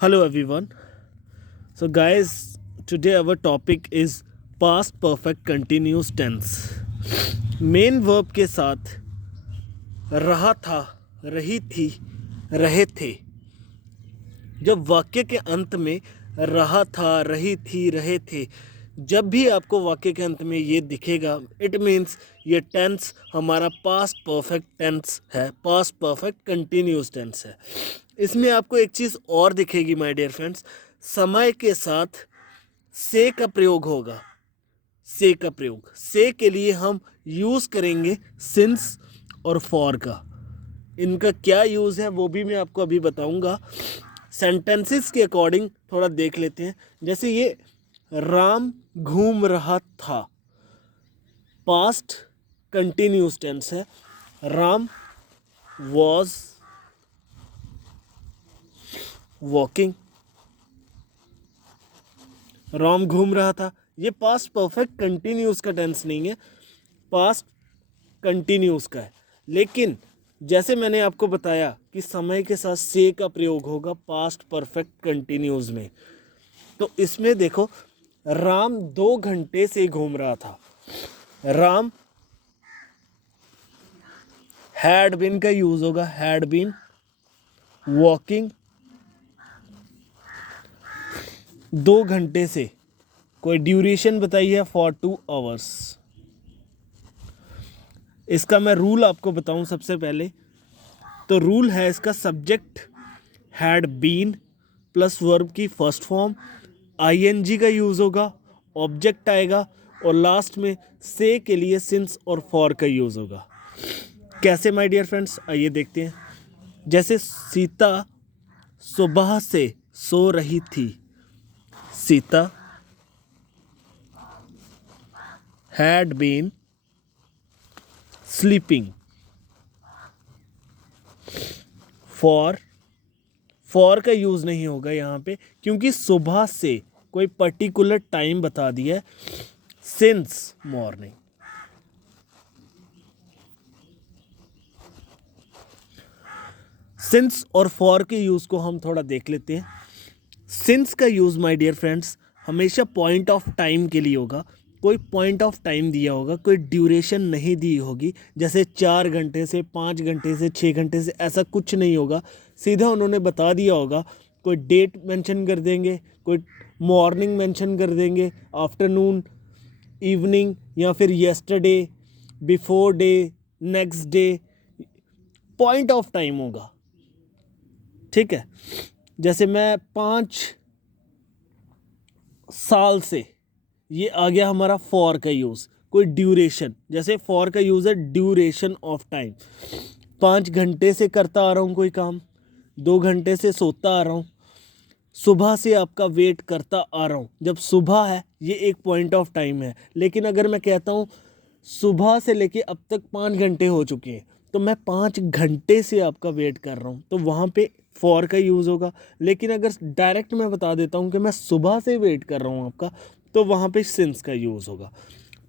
Hello everyone. So guys, today our topic is past perfect continuous tense. Main verb के साथ रहा था, रही थी, रहे थे। जब वाक्य के अंत में रहा था, रही थी, रहे थे, जब भी आपको वाक्य के अंत में ये दिखेगा, इट मीन्स ये टेंस हमारा पास्ट परफेक्ट टेंस है, पास्ट परफेक्ट कंटिन्यूस टेंस है। इसमें आपको एक चीज़ और दिखेगी माय डियर फ्रेंड्स, समय के साथ से का प्रयोग होगा। से का प्रयोग, से के लिए हम यूज़ करेंगे सिंस और फॉर का। इनका क्या यूज़ है वो भी मैं आपको अभी बताऊंगा। सेंटेंसेस के अकॉर्डिंग थोड़ा देख लेते हैं। जैसे ये राम घूम रहा था, पास्ट कंटिन्यूस टेंस है। राम वॉज वॉकिंग, राम घूम रहा था। ये पास्ट परफेक्ट कंटिन्यूस का टेंस नहीं है, पास्ट कंटिन्यूस का है। लेकिन जैसे मैंने आपको बताया कि समय के साथ से का प्रयोग होगा पास्ट परफेक्ट कंटिन्यूस में, तो इसमें देखो राम 2 घंटे से घूम रहा था। राम हैड बीन का यूज होगा, हैड बीन वॉकिंग 2 घंटे से। कोई ड्यूरेशन बताइए फॉर 2 आवर्स। इसका मैं रूल आपको बताऊं सबसे पहले। तो रूल है इसका, subject had been plus verb की फर्स्ट फॉर्म, आईएनजी का यूज़ होगा, ऑब्जेक्ट आएगा और लास्ट में से के लिए सिंस और फॉर का यूज़ होगा। कैसे माय डियर फ्रेंड्स, आइए देखते हैं। जैसे सीता सुबह से सो रही थी, Sita had been sleeping. For का यूज़ नहीं होगा यहाँ पे, क्योंकि सुबह से कोई पर्टिकुलर टाइम बता दिया है, सिंस मॉर्निंग। सिंस और फॉर के यूज़ को हम थोड़ा देख लेते हैं। सिंस का यूज़ माय डियर फ्रेंड्स हमेशा पॉइंट ऑफ टाइम के लिए होगा। कोई पॉइंट ऑफ टाइम दिया होगा, कोई ड्यूरेशन नहीं दी होगी, जैसे 4 घंटे से, 5 घंटे से, 6 घंटे से, ऐसा कुछ नहीं होगा। सीधा उन्होंने बता दिया होगा। कोई डेट मेंशन कर देंगे, कोई मॉर्निंग मेंशन कर देंगे, आफ्टरनून, इवनिंग, या फिर yesterday, before day, next day, point of time होगा। ठीक है। जैसे मैं 5 साल से, ये आ गया हमारा फॉर का यूज़। कोई ड्यूरेशन, जैसे फॉर का यूज़ है ड्यूरेशन ऑफ टाइम। 5 घंटे से करता आ रहा हूँ कोई काम, 2 घंटे से सोता आ रहा हूँ, सुबह से आपका वेट करता आ रहा हूँ। जब सुबह है ये एक पॉइंट ऑफ टाइम है। लेकिन अगर मैं कहता हूँ सुबह से लेके अब तक 5 घंटे हो चुके हैं, तो मैं 5 घंटे से आपका वेट कर रहा हूँ, तो वहाँ पे फॉर का यूज़ होगा। लेकिन अगर डायरेक्ट मैं बता देता हूँ कि मैं सुबह से वेट कर रहा हूँ आपका, तो वहाँ पे सिंस का यूज़ होगा।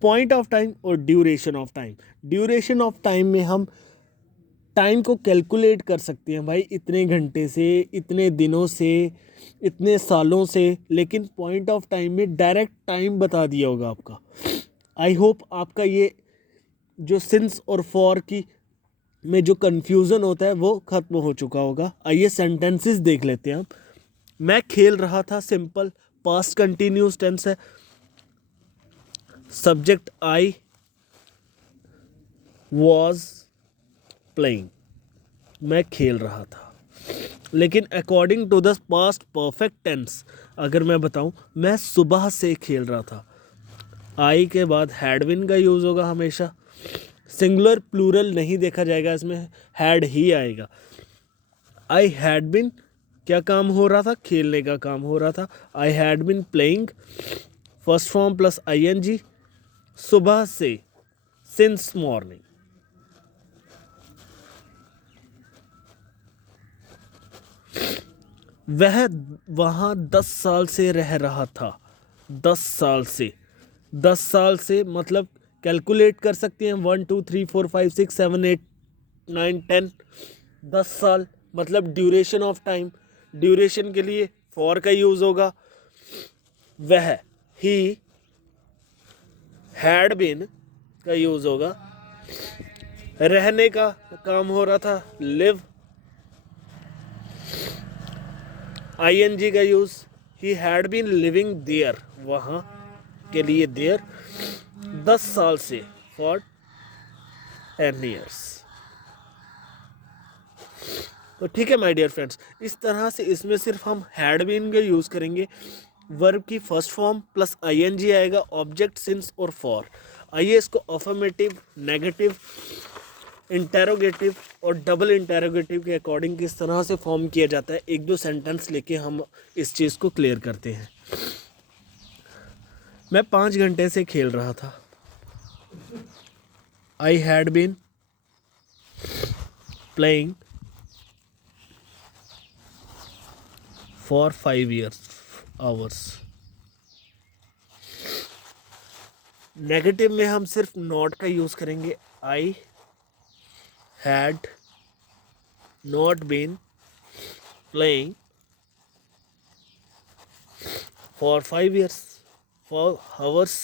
पॉइंट ऑफ टाइम और duration of time. Duration of time में हम टाइम को कैलकुलेट कर सकते हैं, भाई इतने घंटे से, इतने दिनों से, इतने सालों से। लेकिन पॉइंट ऑफ टाइम में डायरेक्ट टाइम बता दिया होगा आपका। आई होप आपका ये जो सिंस और फॉर की में जो कन्फ्यूज़न होता है वो ख़त्म हो चुका होगा। आइए सेंटेंसेस देख लेते हैं हम। मैं खेल रहा था, सिंपल पास्ट कंटिन्यूस टेंस है। सब्जेक्ट आई वॉज प्लेइंग, मैं खेल रहा था। लेकिन according to the past perfect tense अगर मैं बताऊं, मैं सुबह से खेल रहा था। आई के बाद हैड बीन का यूज़ होगा हमेशा। सिंगुलर प्लूरल नहीं देखा जाएगा, इसमें हैड ही आएगा। आई हैड बीन, क्या काम हो रहा था, खेलने का काम हो रहा था। I had been playing, first form plus ING, सुबह से, सिंस मॉर्निंग। वह वहाँ 10 साल से रह रहा था। 10 साल से, 10 साल से मतलब कैलकुलेट कर सकते हैं, 1 2 3 4 5 6 7 8 9 10। 10 साल मतलब ड्यूरेशन ऑफ टाइम। ड्यूरेशन के लिए फॉर का यूज़ होगा, वह ही हैड बीन का यूज़ होगा, रहने का काम हो रहा था लिव, आईएनजी का यूज़ ही हैड बीन लिविंग देयर, वहाँ के लिए देयर, 10 साल से फॉर 10 ईयर्स। तो ठीक है माय डियर फ्रेंड्स, इस तरह से इसमें सिर्फ हम हैड बीन का यूज़ करेंगे, वर्ब की फर्स्ट फॉर्म प्लस आईएनजी आएगा, ऑब्जेक्ट, सिंस और फॉर। आइए इसको अफर्मेटिव, नेगेटिव, इंटेरोगेटिव और डबल इंटेरोगेटिव के अकॉर्डिंग किस तरह से फॉर्म किया जाता है, एक दो सेंटेंस लेके हम इस चीज़ को क्लियर करते हैं। मैं 5 घंटे से खेल रहा था। I had been playing for 5 hours। Negative में हम सिर्फ नॉट का यूज़ करेंगे, I had not been playing for 5 years, for hours।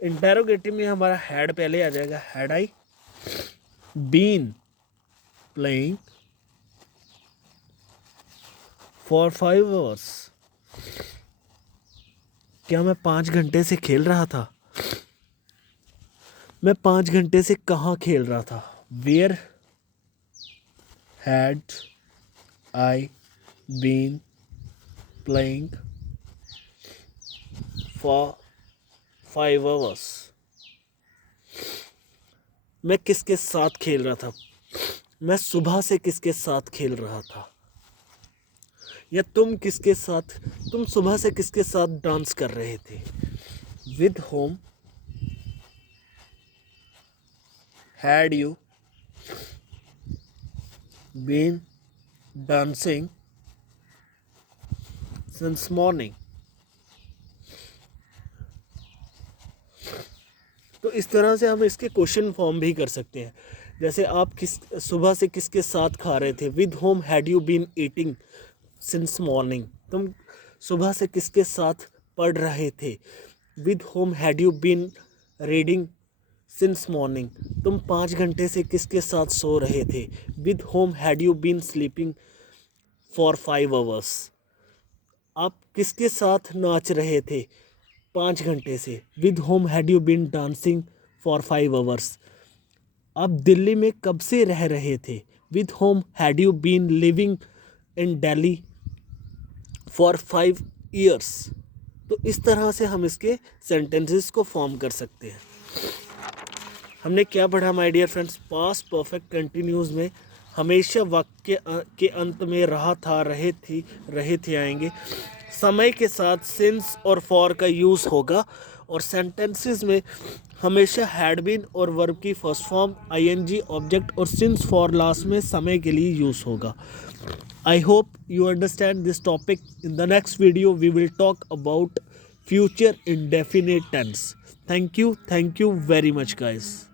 Interrogative में हमारा हैड पहले आ जाएगा, had I been playing for 5 hours। क्या मैं 5 घंटे से खेल रहा था? मैं 5 घंटे से कहाँ खेल रहा था? Where had I been playing for 5 hours। मैं किसके साथ खेल रहा था? मैं सुबह से किसके साथ खेल रहा था? या तुम सुबह से किसके साथ डांस कर रहे थे? With whom had you been dancing since morning. तो इस तरह से हम इसके क्वेश्चन फॉर्म भी कर सकते हैं। जैसे आप सुबह से किसके साथ खा रहे थे? With whom had you been eating since morning. तुम सुबह से किसके साथ पढ़ रहे थे? With whom had you been reading since morning. तुम 5 घंटे से किसके साथ सो रहे थे? With whom had you been sleeping for 5 hours। आप किसके साथ नाच रहे थे 5 घंटे से? With whom had you been dancing for 5 hours। आप दिल्ली में कब से रह रहे थे? With whom had you been living in Delhi for 5 years। तो इस तरह से हम इसके सेंटेंसेस को फॉर्म कर सकते हैं। हमने क्या पढ़ा my dear friends? Past perfect continuous में हमेशा वाक्य के अंत में रहा था, रहे थे आएंगे। समय के साथ सिंस और फॉर का यूज़ होगा, और सेंटेंसेस में हमेशा हैड बीन और वर्ब की फर्स्ट फॉर्म, आईएनजी, ऑब्जेक्ट और सिंस फॉर लास्ट में समय के लिए यूज़ होगा। I hope you understand this topic. In the next video, we will talk about future indefinite tense. Thank you very much, guys.